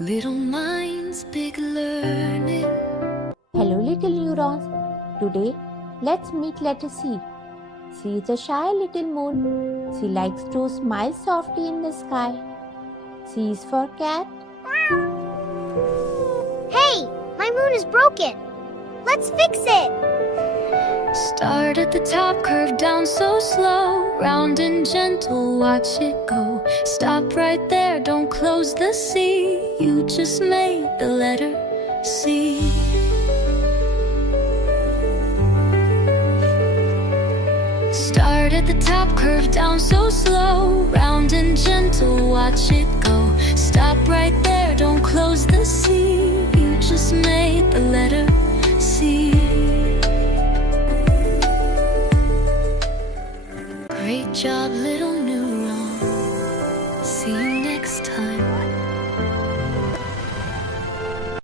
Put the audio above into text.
Little minds, big learning. Hello, little neurons. Today, let's meet letter C. C is a shy little moon. She likes to smile softly in the sky. C is for cat. Hey, my moon is broken. Let's fix it. Start at the top, curve down so slow. Round and gentle, watch it go. Stop right there, don't close the C. You just made the letter C. Start at the top, curve down so slow. Round and gentle, watch it go. Stop right there, don't close the C. You just made the letter C. Great job,